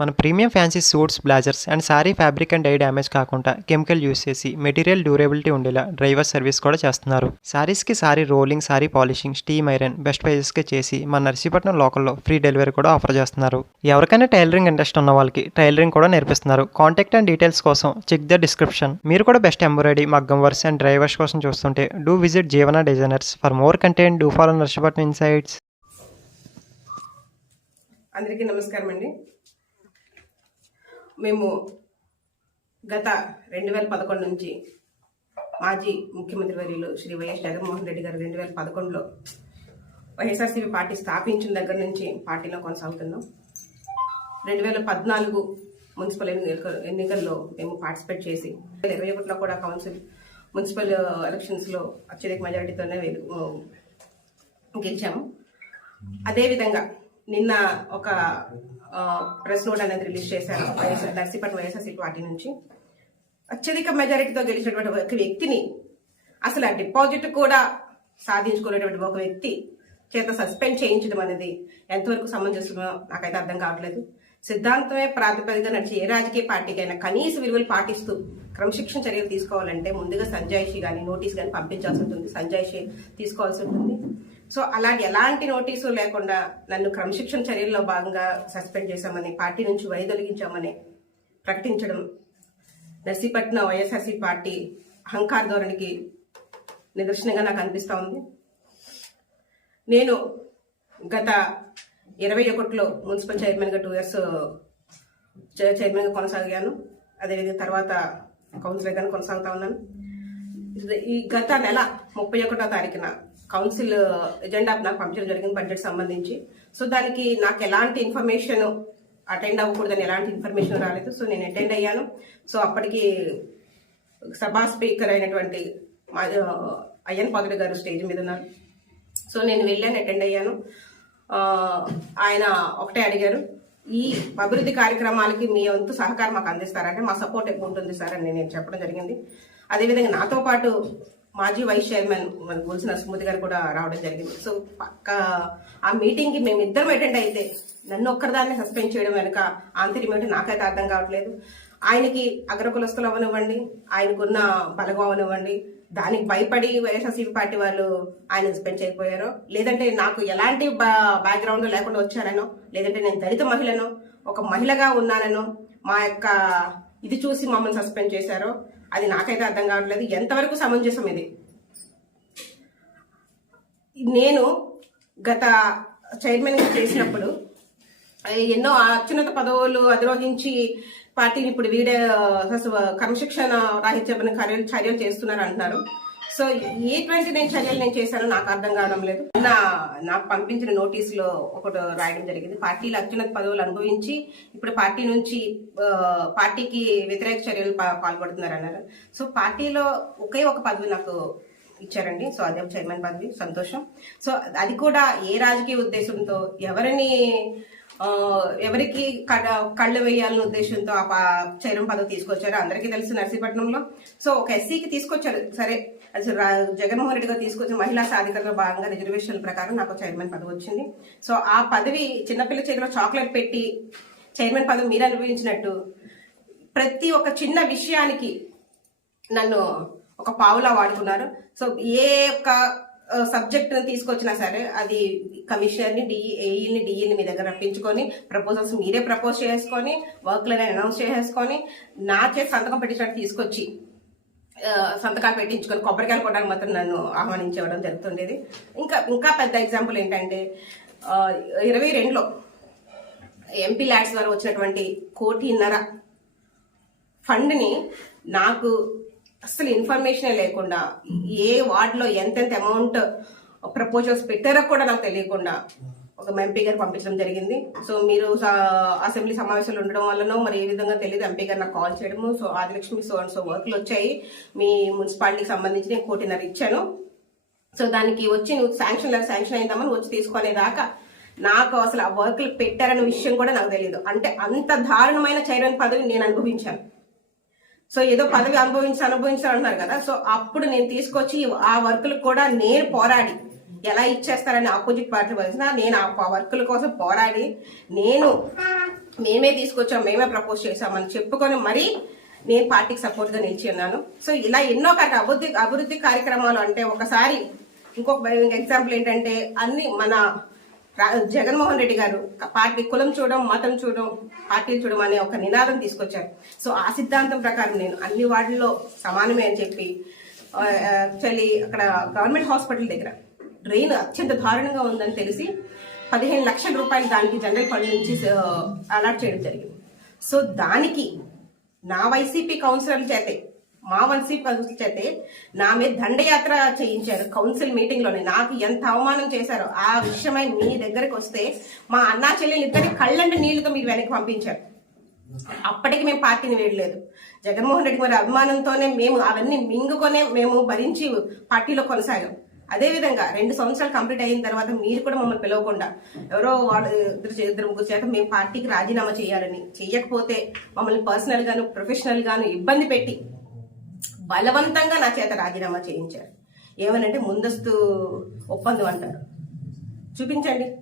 మన premium fancy suits blazers and sari fabric and dye damage కాకుండా chemical use చేసి material durability ఉండేలా driver service కూడా చేస్తున్నారు. సారీస్కి sari rolling sari polishing steam iron best ప్రైజెస్కి చేసి మన నర్సీపట్నం లోకల్లో ఫ్రీ డెలివరీ కూడా ఆఫర్ చేస్తున్నారు. ఎవరికైనా టైలరింగ్ ఇంట్రెస్ట్ ఉన్న వాళ్ళకి టైలరింగ్ కూడా నేర్పిస్తున్నారు. కాంటాక్ట్ అండ్ డీటెయిల్స్ కోసం చెక్ ద డిస్క్రిప్షన్. మీరు కూడా బెస్ట్ ఎంబ్రాయిడరీ మగ్గం వర్స్ అండ్ డ్రైవర్స్ కోసం చూస్తుంటే do visit Jeevana designers. For more content do follow Narsipatnam insights. అందరికీ నమస్కారం అండి మేము గత రెండు వేల పదకొండు నుంచి మాజీ ముఖ్యమంత్రి వర్యులు శ్రీ వైఎస్ జగన్మోహన్ రెడ్డి గారు రెండు వేల పదకొండులో వైఎస్ఆర్సీపీ పార్టీ స్థాపించిన దగ్గర నుంచి పార్టీలో కొనసాగుతున్నాం. రెండు వేల పద్నాలుగు మున్సిపల్ ఎన్నికల్లో మేము పార్టిసిపేట్ చేసి ఇరవై ఒకటిలో కూడా కౌన్సిల్ మున్సిపల్ ఎలక్షన్స్లో అత్యధిక మెజారిటీతోనే గెలిచాము. అదేవిధంగా నిన్న ఒక ప్రెస్ నోట్ అనేది రిలీజ్ చేశారు వైఎస్ఆర్ నర్సీపట్నం వైఎస్ఆర్సీ పార్టీ నుంచి. అత్యధిక మెజారిటీతో గెలిచినటువంటి ఒక వ్యక్తిని అసలు ఆ డిపాజిట్ కూడా సాధించుకునేటువంటి ఒక వ్యక్తి చేత సస్పెండ్ చేయించడం అనేది ఎంతవరకు సమంజసమో నాకైతే అర్థం కావట్లేదు. సిద్ధాంతమే ప్రాతిపదిగా నడిచి ఏ రాజకీయ పార్టీకైనా కనీస విలువలు పాటిస్తూ క్రమశిక్షణ చర్యలు తీసుకోవాలంటే ముందుగా సంజాయిషి కానీ నోటీస్ కానీ పంపించాల్సి ఉంటుంది. సంజాయిషి తీసుకోవాల్సి ఉంటుంది. సో అలాంటి ఎలాంటి నోటీసు లేకుండా నన్ను క్రమశిక్షణ చర్యల్లో భాగంగా సస్పెండ్ చేశామని పార్టీ నుంచి వైదొలిగించామని ప్రకటించడం నర్సీపట్నం వైఎస్ఆర్సీ పార్టీ అహంకార ధోరణికి నిదర్శనంగా నాకు అనిపిస్తూ ఉంది. నేను గత ఇరవై ఒకటిలో మున్సిపల్ చైర్మన్గా టూ ఇయర్స్ చైర్మన్గా కొనసాగాను. అదేవిధంగా తర్వాత కౌన్సిలర్గాను కొనసాగుతా ఉన్నాను. ఈ గత నెల ముప్పై ఒకటో తారీఖున కౌన్సిల్ ఎజెండా నాకు పంపించడం జరిగింది బడ్జెట్ సంబంధించి. సో దానికి నాకు ఎలాంటి ఇన్ఫర్మేషన్ అటెండ్ అవ్వకూడదని ఎలాంటి ఇన్ఫర్మేషన్ రాలేదు. సో నేను అటెండ్ అయ్యాను. సో అప్పటికి సభా స్పీకర్ అయినటువంటి మా అయ్యన్ పాత్ర గారు స్టేజ్ మీద ఉన్నారు. సో నేను వెళ్ళాను అటెండ్ అయ్యాను. ఆయన ఒకటే అడిగారు ఈ అభివృద్ధి కార్యక్రమాలకి మీ వంతు సహకారం మాకు అందిస్తారంటే మా సపోర్ట్ ఎక్కువ ఉంటుంది సార్ అని నేను చెప్పడం జరిగింది. అదేవిధంగా నాతో పాటు మాజీ వైస్ చైర్మన్ మన గుల్సి సుమతి గారు కూడా రావడం జరిగింది. సో పక్క ఆ మీటింగ్కి మేము ఇద్దరం అటెండ్ అయితే నన్ను ఒక్కరిదాన్ని సస్పెండ్ చేయడం వెనుక ఆంతర్యం ఏంటో నాకైతే అర్థం కావట్లేదు. ఆయనకి అగ్రకులస్తులు అవనివ్వండి ఆయనకున్న బలగం అవనివ్వండి దానికి భయపడి వైఎస్ఆర్సీపీ పార్టీ వాళ్ళు ఆయన సస్పెండ్ చేయకపోయారో లేదంటే నాకు ఎలాంటి బ్యాక్గ్రౌండ్ లేకుండా వచ్చానో లేదంటే నేను దళిత మహిళను ఒక మహిళగా ఉన్నానో మా యొక్క ఇది చూసి మమ్మల్ని సస్పెండ్ చేశారో అది నాకైతే అర్థం కావట్లేదు. ఎంతవరకు సమంజసం ఇది? నేను గత చైర్మన్గా చేసినప్పుడు ఎన్నో అత్యున్నత పదవులు అధిరోహించి పార్టీని ఇప్పుడు వీడే క్రమశిక్షణ రాహిత్యమైన చర్యలు చేస్తున్నారు అంటున్నారు. సో ఎటువంటి నేను చర్యలు నేను చేశానో నాకు అర్థం కావడం లేదు. నా నాకు పంపించిన నోటీసులో ఒకటి రాయడం జరిగింది. పార్టీలో అత్యున్నత పదవులు అనుభవించి ఇప్పుడు పార్టీ నుంచి పార్టీకి వ్యతిరేక చర్యలు పాల్పడుతున్నారు అన్నారు. సో పార్టీలో ఒకే ఒక పదవి నాకు ఇచ్చారండి. సో అదే చైర్మన్ పదవి. సంతోషం. సో అది కూడా ఏ రాజకీయ ఉద్దేశంతో ఎవరిని ఎవరికి కళ్ళు వేయాలనే ఉద్దేశంతో ఆ చైరం చైర్మన్ పదవి తీసుకొచ్చారు అందరికీ తెలుసు నర్సీపట్నంలో. సో ఒక ఎస్సీకి తీసుకొచ్చారు. సరే అసలు జగన్మోహన్ రెడ్డి గారు తీసుకొచ్చిన మహిళా సాధికారుల భాగంగా రిజర్వేషన్ల ప్రకారం నాకు చైర్మన్ పదవి వచ్చింది. సో ఆ పదవి చిన్నపిల్ల చేతిలో చాక్లెట్ పెట్టి చైర్మన్ పదవి మీరు అనుభవించినట్టు ప్రతి ఒక్క చిన్న విషయానికి నన్ను ఒక పావులా వాడుకున్నారు. సో ఏ ఒక్క సబ్జెక్ట్ తీసుకొచ్చినా సరే అది కమిషనర్ని డిఈ డిఈని మీ దగ్గర రప్పించుకొని ప్రపోజల్స్ మీరే ప్రపోజ్ చేసుకొని వర్క్లను అనౌన్స్ చేసేసుకొని నా చేసి సంతకం పెట్టించినట్టు తీసుకొచ్చి సంతకాలు పెట్టించుకొని కొబ్బరికాయలు కొట్టడానికి మాత్రం నన్ను ఆహ్వానించేవడం జరుగుతుండేది. ఇంకా ఇంకా పెద్ద ఎగ్జాంపుల్ ఏంటంటే ఇరవై రెండులో ఎంపీ ల్యాడ్స్ ద్వారా వచ్చినటువంటి కోటిన్నర ఫండ్ని నాకు అసలు ఇన్ఫర్మేషనే లేకుండా ఏ వార్డులో ఎంతెంత అమౌంట్ ప్రపోజల్స్ పెట్టారో కూడా నాకు తెలియకుండా ఒక ఎంపీ గారు పంపించడం జరిగింది. సో మీరు అసెంబ్లీ సమావేశాలు ఉండడం వల్లనో మరి ఏ విధంగా తెలియదు. ఎంపీ గారు నాకు కాల్ చేయడము. So Adilakshmi so and so వర్క్లు వచ్చాయి. మీ మున్సిపాలిటీకి సంబంధించి నేను కోటిన్నర ఇచ్చాను. సో దానికి వచ్చి నువ్వు శాంక్షన్ లేదా శాంక్షన్ అయిందామని వచ్చి తీసుకునే దాకా నాకు అసలు ఆ వర్క్లు పెట్టారనే విషయం కూడా నాకు తెలియదు అంటే అంత దారుణమైన చైర్మన్ పదవి నేను అనుభవించాను. సో ఏదో పదవి అనుభవించి అనుభవించాలి అంటున్నారు కదా. సో అప్పుడు నేను తీసుకొచ్చి ఆ వర్కులకు కూడా నేను పోరాడి ఎలా ఇచ్చేస్తారని ఆపోజిట్ పార్టీ వచ్చిన నేను ఆ వర్కుల కోసం పోరాడి నేను మేమే తీసుకొచ్చాం మేమే ప్రపోజ్ చేశామని చెప్పుకొని మరీ నేను పార్టీకి సపోర్ట్గా నిలిచి ఉన్నాను. సో ఇలా ఎన్నో కట్ట అభివృద్ధి అభివృద్ధి కార్యక్రమాలు అంటే ఒకసారి ఇంకొక ఎగ్జాంపుల్ ఏంటంటే అన్ని మన జగన్మోహన్ రెడ్డి గారు పార్టీ కులం చూడడం మతం చూడడం పార్టీలు చూడడం అనే ఒక నినాదం తీసుకొచ్చారు. సో ఆ సిద్ధాంతం ప్రకారం నేను అన్ని వాటిల్లో సమానమే అని చెప్పి యాక్చువల్లీ అక్కడ గవర్నమెంట్ హాస్పిటల్ దగ్గర. డ్రైన్ అత్యంత దారుణంగా ఉందని తెలిసి పదిహేను లక్షల రూపాయలు దానికి జనరల్ ఫండ్ నుంచి అలాట్ చేయడం జరిగింది. సో దానికి నా వైసీపీ కౌన్సిలర్ చేతే మా వైసీపీ కౌన్సిల్ నా మీద దండయాత్ర చేయించారు కౌన్సిల్ మీటింగ్లోనే. నాకు ఎంత అవమానం చేశారో ఆ విషయమై మీ దగ్గరికి వస్తే మా అన్నా చెల్లెలు ఇద్దరి కళ్ళంటి నీళ్ళతో మీరు వెనక్కి పంపించారు. అప్పటికి మేము పార్టీని వేయలేదు జగన్మోహన్ రెడ్డి గారి అభిమానంతోనే మేము అవన్నీ మింగుకొనే మేము భరించి పార్టీలో కొనసాగాం. అదే విధంగా రెండు సంవత్సరాలు కంప్లీట్ అయిన తర్వాత మీరు కూడా మమ్మల్ని పిలవకుండా ఎవరో వాళ్ళు ఇద్దరు ఇద్దరు ముగ్గురు చేత మేము పార్టీకి రాజీనామా చేయాలని చేయకపోతే మమ్మల్ని పర్సనల్ గాను ప్రొఫెషనల్ గాను ఇబ్బంది పెట్టి బలవంతంగా నా చేత రాజీనామా చేయించారు. ఏమనంటే ముందస్తు ఒప్పందం అంటారు. చూపించండి.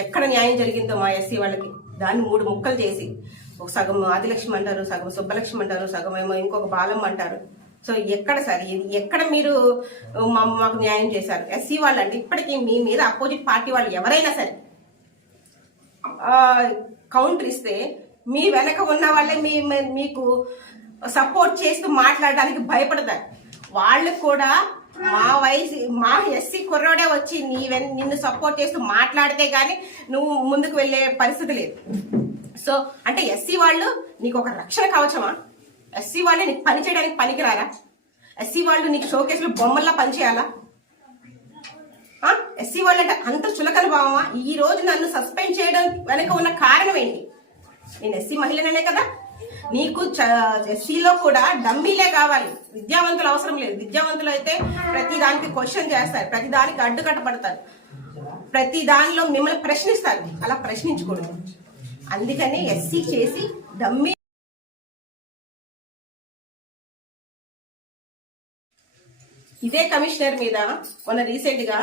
ఎక్కడ న్యాయం జరిగిందో మా ఎస్సీ వాళ్ళకి. దాన్ని మూడు ముక్కలు చేసి ఒక సగం ఆదిలక్ష్మి అంటారు సగం సుబ్బలక్ష్మి అంటారు సగం ఏమో ఇంకొక బాలం అంటారు. సో ఎక్కడ సార్ ఎక్కడ మీరు మాకు న్యాయం చేశారు? ఎస్సీ వాళ్ళు అంటే ఇప్పటికీ మీ మీద అపోజిట్ పార్టీ వాళ్ళు ఎవరైనా సరే కౌంటర్ ఇస్తే మీ వెనక ఉన్న వాళ్ళే మీ- మీకు సపోర్ట్ చేస్తూ మాట్లాడడానికి భయపడతారు వాళ్ళు కూడా మా వయసు మా ఎస్సీ కుర్రోడే వచ్చి నీ వెన్- నిన్ను సపోర్ట్ చేస్తూ మాట్లాడితే గానీ నువ్వు ముందుకు వెళ్ళే పరిస్థితి లేదు. సో అంటే ఎస్సీ వాళ్ళు నీకు ఒక రక్షణ కవచమా? ఎస్సీ వాళ్ళే నీకు పని చేయడానికి పనికిరారా? ఎస్సీ వాళ్ళు నీకు షోకేసులు బొమ్మల్లా పనిచేయాలా ఎస్సీ వాళ్ళు అంటే అంత చులకన భావమా? ఈ రోజు నన్ను సస్పెండ్ చేయడం వెనక ఉన్న కారణం ఏంటి? నేను ఎస్సీ మహిళననే కదా? నీకు ఎస్సీలో కూడా డమ్మీలే కావాలి. విద్యావంతులు అవసరం లేదు. విద్యావంతులు అయితే ప్రతి దానికి క్వశ్చన్ చేస్తారు. ప్రతి దానికి అడ్డుకట్టబడతారు ప్రతి దానిలో మిమ్మల్ని ప్రశ్నిస్తారు. అలా ప్రశ్నించకూడదు. అందుకని ఎస్సీ చేసి డమ్మీ ఇదే కమిషనర్ మీద మొన్న రీసెంట్గా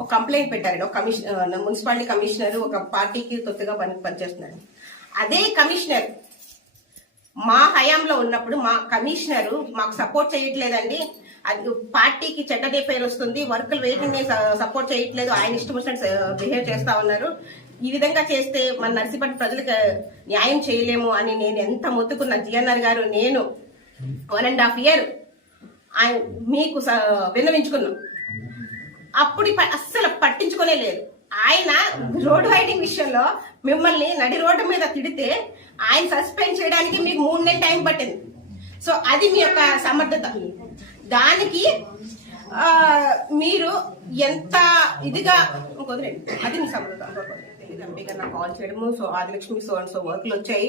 ఒక కంప్లైంట్ పెట్టారండి. ఒక కమిషన్ మున్సిపాలిటీ కమిషనర్ ఒక పార్టీకి తొత్తుగా పని పనిచేస్తున్నాడు అదే కమిషనర్ మా హయాంలో ఉన్నప్పుడు మా కమిషనరు మాకు సపోర్ట్ చేయట్లేదండి. అది పార్టీకి చెడ్డదే పేరు వస్తుంది. వర్కులు వేయకుండా సపోర్ట్ చేయట్లేదు. ఆయన ఇష్టం వచ్చినట్టు బిహేవ్ చేస్తా ఉన్నారు. ఈ విధంగా చేస్తే మన నర్సీపట్నం ప్రజలకు న్యాయం చేయలేము అని నేను ఎంత మొత్తుకున్న జిఎన్ఆర్ గారు నేను వన్ అండ్ హాఫ్ ఇయర్ ఆయన మీకు స- విన్నవించుకున్నాం. అప్పుడు అస్సలు పట్టించుకునే లేదు. ఆయన రోడ్ రైడింగ్ విషయంలో మిమ్మల్ని నడి రోడ్డు మీద తిడితే ఆయన సస్పెండ్ చేయడానికి మీకు మూడు నెలలు టైం పట్టింది. సో అది మీ యొక్క సమర్థత. దానికి మీరు ఎంత ఇదిగా కుదరండి అది మీ సమర్థత. ఎంపీ నాకు కాల్ చేయడము so Adilakshmi so and so వర్క్లు వచ్చాయి.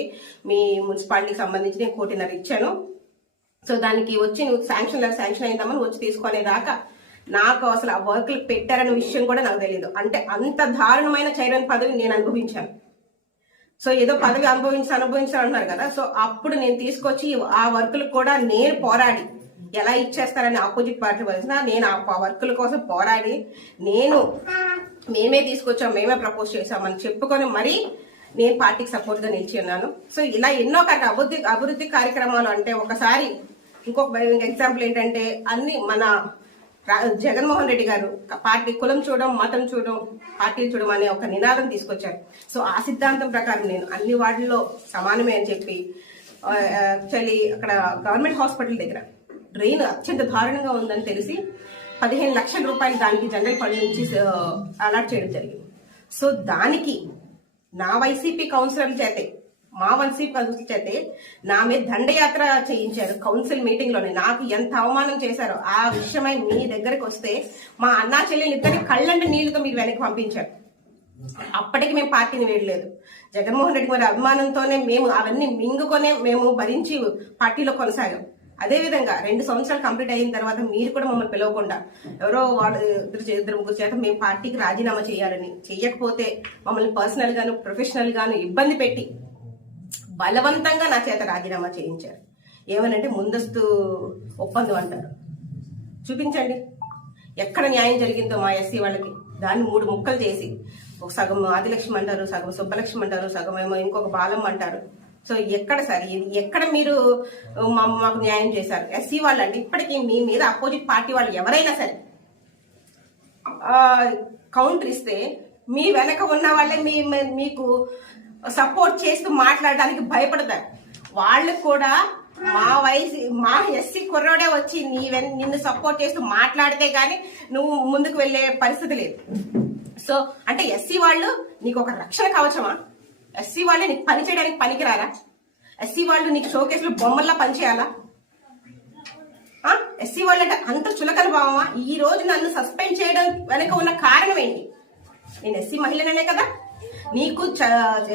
మీ మున్సిపాలిటీకి సంబంధించి నేను కోటిన్నర ఇచ్చాను. సో దానికి వచ్చి నువ్వు శాంక్షన్ శాంక్షన్ అయిందామని వచ్చి తీసుకునే దాకా నాకు అసలు ఆ వర్క్లు పెట్టారనే విషయం కూడా నాకు తెలియదు అంటే అంత దారుణమైన చైర్మన్ పదవి నేను అనుభవించాను. సో ఏదో పదవి అనుభవించి అనుభవించాలి అంటున్నారు కదా. సో అప్పుడు నేను తీసుకొచ్చి ఆ వర్కులకు కూడా నేను పోరాడి ఎలా ఇచ్చేస్తారని ఆపోజిట్ పార్టీ వలసిన నేను ఆ వర్కుల కోసం పోరాడి నేను మేమే తీసుకొచ్చాం మేమే ప్రపోజ్ చేశామని చెప్పుకొని మరీ నేను పార్టీకి సపోర్ట్గా నిలిచి ఉన్నాను. సో ఇలా ఎన్నో కట్ట అభివృద్ధి అభివృద్ధి కార్యక్రమాలు అంటే ఒకసారి ఇంకొక ఎగ్జాంపుల్ ఏంటంటే అన్ని మన జగన్మోహన్ రెడ్డి గారు పార్టీ కులం చూడడం మతం చూడడం పార్టీలు చూడడం అనే ఒక నినాదం తీసుకొచ్చారు. సో ఆ సిద్ధాంతం ప్రకారం నేను అన్ని వాటిల్లో సమానమే అని చెప్పి యాక్చువల్లీ అక్కడ గవర్నమెంట్ హాస్పిటల్ దగ్గర డ్రైన్ అత్యంత దారుణంగా ఉందని తెలిసి పదిహేను లక్షల రూపాయలు దానికి జనరల్ ఫండ్ నుంచి అలాట్ చేయడం జరిగింది. సో దానికి నా వైసీపీ కౌన్సిలర్ చేతే మా వైసీపీ కౌన్సిల్ నా మీద దండయాత్ర చేయించారు కౌన్సిల్ మీటింగ్లోనే. నాకు ఎంత అవమానం చేశారో ఆ విషయమై మీ దగ్గరకు వస్తే మా అన్నా చెల్లెలు ఇద్దరి కళ్ళంటి నీళ్ళుగా మీరు వెనక్కి పంపించారు. అప్పటికి మేము పార్టీని వేయలేదు జగన్మోహన్ రెడ్డి గారి అభిమానంతోనే మేము అవన్నీ మింగుకొనే మేము భరించి పార్టీలో కొనసాగాం. అదేవిధంగా రెండు సంవత్సరాలు కంప్లీట్ అయిన తర్వాత మీరు కూడా మమ్మల్ని పిలవకుండా ఎవరో వాళ్ళు ఇద్దరు ఇద్దరు ముగ్గురు చేత మేము పార్టీకి రాజీనామా చేయాలని చేయకపోతే మమ్మల్ని పర్సనల్ గాను ప్రొఫెషనల్ గాను ఇబ్బంది పెట్టి బలవంతంగా నా చేత రాజీనామా చేయించారు. ఏమనంటే ముందస్తు ఒప్పందం అంటారు. చూపించండి. ఎక్కడ న్యాయం జరిగిందో మా ఎస్సీ వాళ్ళకి. దాన్ని మూడు ముక్కలు చేసి ఒక సగం ఆదిలక్ష్మి అంటారు సగం సుబ్బలక్ష్మి అంటారు సగం ఏమో ఇంకొక బాలం అంటారు. సో ఎక్కడ సార్ ఇది ఎక్కడ మీరు మా- మాకు న్యాయం చేశారు? ఎస్సీ వాళ్ళు అంటే ఇప్పటికీ మీ మీద అపోజిట్ పార్టీ వాళ్ళు ఎవరైనా సరే కౌంటర్ ఇస్తే మీ వెనక ఉన్న వాళ్ళే మీ- మీకు సపోర్ట్ చేస్తూ మాట్లాడడానికి భయపడతారు. వాళ్ళు కూడా మా వయసు మా ఎస్సీ కుర్రోడే వచ్చి నీ వెన్- నిన్ను సపోర్ట్ చేస్తూ మాట్లాడితే గానీ నువ్వు ముందుకు వెళ్ళే పరిస్థితి లేదు. సో అంటే ఎస్సీ వాళ్ళు నీకు ఒక రక్షణ కవచమా? ఎస్సీ వాళ్ళు నీకు పని చేయడానికి పనికిరారా? ఎస్సీ వాళ్ళు నీకు షోకేసులు బొమ్మల్లా పనిచేయాలా ఎస్సీ వాళ్ళు అంటే అంత చులకన భావమా? ఈ రోజు నన్ను సస్పెండ్ చేయడం వెనక ఉన్న కారణం ఏంటి? నేను ఎస్సీ మహిళననే కదా? నీకు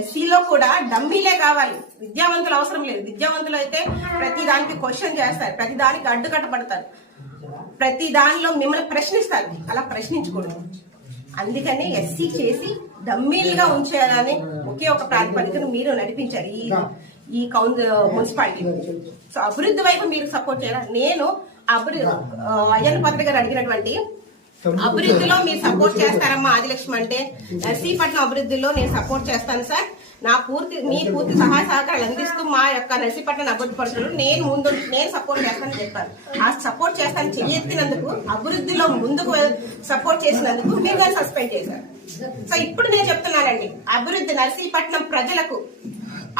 ఎస్సీలో కూడా డమ్మీలే కావాలి. విద్యావంతులు అవసరం లేదు. విద్యావంతులు అయితే ప్రతి దానికి క్వశ్చన్ చేస్తారు. ప్రతి దానికి అడ్డుకట్టబడతారు ప్రతి దానిలో మిమ్మల్ని ప్రశ్నిస్తారు. అలా ప్రశ్నించకూడదు. అందుకని ఎస్సీ చేసి డమ్మీలుగా ఉంచేయాలని ఒకే ఒక ప్రాతిపదికను మీరు నడిపించారు. ఈ ఈ కౌన్ మున్సిపాలిటీ. సో అభివృద్ధి వైపు మీరు సపోర్ట్ చేయాలి నేను అభివృద్ధి అయ్యన్న పత్రిక గారు అడిగినటువంటి అభివృద్ధిలో మీరు సపోర్ట్ చేస్తారమ్మా ఆదిలక్ష్మి అంటే. నర్సీపట్నం అభివృద్ధిలో నేను సపోర్ట్ చేస్తాను సార్. నా పూర్తి మీ పూర్తి సహాయ సహకారాలు అందిస్తూ మా యొక్క నర్సీపట్నం అభివృద్ధి పరచడంలో నేను ముందు నేను సపోర్ట్ చేస్తానని చెప్పాను ఆ సపోర్ట్ చేస్తాను చెయ్యెత్తినందుకు అభివృద్ధిలో ముందుకు సపోర్ట్ చేసినందుకు మీరు సస్పెండ్ చేశారు. సో ఇప్పుడు నేను చెప్తున్నానండి. అభివృద్ధి నర్సీపట్నం ప్రజలకు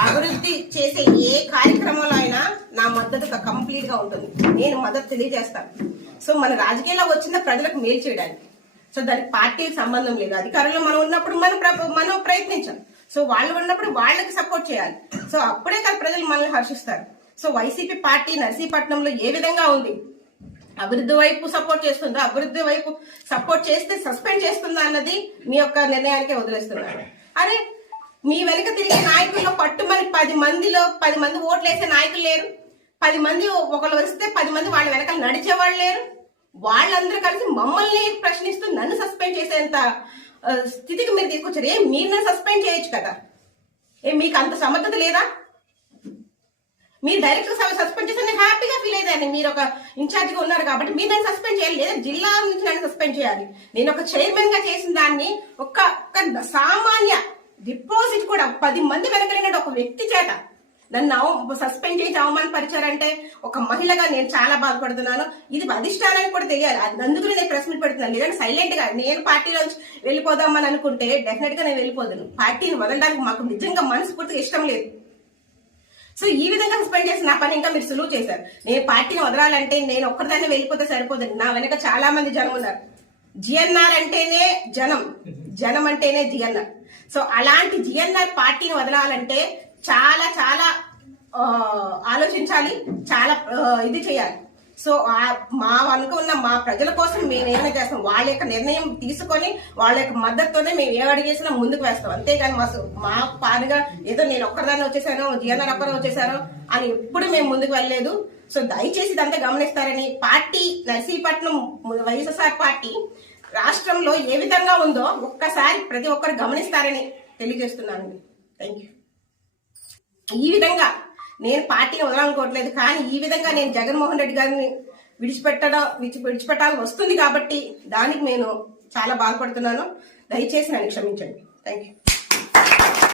అభివృద్ధి చేసే ఏ కార్యక్రమంలో అయినా నా మద్దతు కంప్లీట్గా ఉంటుంది. నేను మద్దతు తెలియజేస్తాను. సో మన రాజకీయాల్లో వచ్చిందా ప్రజలకు మేలు చేయడానికి. సో దానికి పార్టీకి సంబంధం లేదు. అధికారంలో మనం ఉన్నప్పుడు మనం ప్ర- మనం ప్రయత్నించాం. సో వాళ్ళు ఉన్నప్పుడు వాళ్ళకి సపోర్ట్ చేయాలి. సో అప్పుడే కదా ప్రజలు మనల్ని హర్షిస్తారు. సో వైసీపీ పార్టీ నర్సీపట్నంలో ఏ విధంగా ఉంది? అభివృద్ధి వైపు సపోర్ట్ చేస్తుందా? అభివృద్ధి వైపు సపోర్ట్ చేస్తే సస్పెండ్ చేస్తుందా అన్నది మీ యొక్క నిర్ణయానికే వదిలేస్తున్నారు. అరే మీ వెనక తిరిగే నాయకుల్లో పట్టుమని పది మందిలో పది మంది ఓట్లు వేసే నాయకులు లేరు. పది మంది ఒకళ్ళు వస్తే పది మంది వాళ్ళ వెనకాల నడిచేవాళ్ళు లేరు. వాళ్ళందరూ కలిసి మమ్మల్ని ప్రశ్నిస్తూ నన్ను సస్పెండ్ చేసేంత స్థితికి మీరు తీసుకొచ్చారు. ఏం మీరు నన్ను సస్పెండ్ చేయొచ్చు కదా. ఏం మీకు అంత సమర్థత లేదా? మీరు డైరెక్ట్ సస్పెండ్ చేస్తే నేను హ్యాపీగా ఫీల్ అయ్యాను మీరు ఒక ఇన్ఛార్జ్గా ఉన్నారు కాబట్టి మీరు నన్ను సస్పెండ్ చేయాలి. లేదా జిల్లా నుంచి నన్ను సస్పెండ్ చేయాలి. నేను ఒక చైర్మన్గా చేసిన దాన్ని ఒక ఒక సామాన్య డిపాజిట్ కూడా పది మంది వెనకలిగిన ఒక వ్యక్తి చేత నన్ను సస్పెండ్ చేసి అవమానపరిచారంటే ఒక మహిళగా నేను చాలా బాధపడుతున్నాను. ఇది అధిష్టానానికి కూడా తెలియాలి. అది- నేను ప్రెస్ మీట్ పెడుతున్నాను. లేదంటే సైలెంట్గా నేను పార్టీలోంచి వెళ్ళిపోదామని అనుకుంటే డెఫినెట్గా నేను వెళ్ళిపోదును. పార్టీని వదలడానికి మాకు నిజంగా మనస్ఫూర్తిగా ఇష్టం లేదు. సో ఈ విధంగా సస్పెండ్ చేసి నా పని ఇంకా మీరు సులువు చేశారు. నేను పార్టీని వదలాలంటే నేను ఒక్కరిదాన్ని వెళ్ళిపోతే సరిపోదండి నా వెనక చాలా మంది జనం ఉన్నారు. జిఎన్ఆర్ అంటేనే జనం. జనం అంటేనే జిఎన్ఆర్. సో అలాంటి జిఎన్ఆర్ పార్టీని వదలాలంటే చాలా చాలా ఆలోచించాలి చాలా ఇది చేయాలి. సో మా వనుక ఉన్న మా ప్రజల కోసం మేము ఏమైనా చేస్తాం వాళ్ళ యొక్క నిర్ణయం తీసుకొని వాళ్ళ యొక్క మద్దతుతోనే మేము ఏ అడిగేసినా ముందుకు వేస్తాం. అంతేగాని మా మా పాడుగా ఏదో నేను ఒక్కరిదాన్ని వచ్చేసాను జీఎన్ఆర్ ఒక్కరు వచ్చేసాను అని ఎప్పుడు మేము ముందుకు వెళ్ళలేదు. సో దయచేసి ఇదంతా గమనిస్తారని పార్టీ నర్సీపట్నం వైఎస్ఆర్ పార్టీ రాష్ట్రంలో ఏ విధంగా ఉందో ఒక్కసారి ప్రతి ఒక్కరు గమనిస్తారని తెలియజేస్తున్నానండి. థ్యాంక్ యూ ఈ విధంగా నేను పార్టీ వదలనుకోవట్లేదు కానీ ఈ విధంగా నేను జగన్మోహన్ రెడ్డి గారిని విడిచిపెట్టడం విడిచి విడిచిపెట్టాల్సి వస్తుంది కాబట్టి దానికి నేను చాలా బాధపడుతున్నాను. దయచేసి నన్ను క్షమించండి. Thank you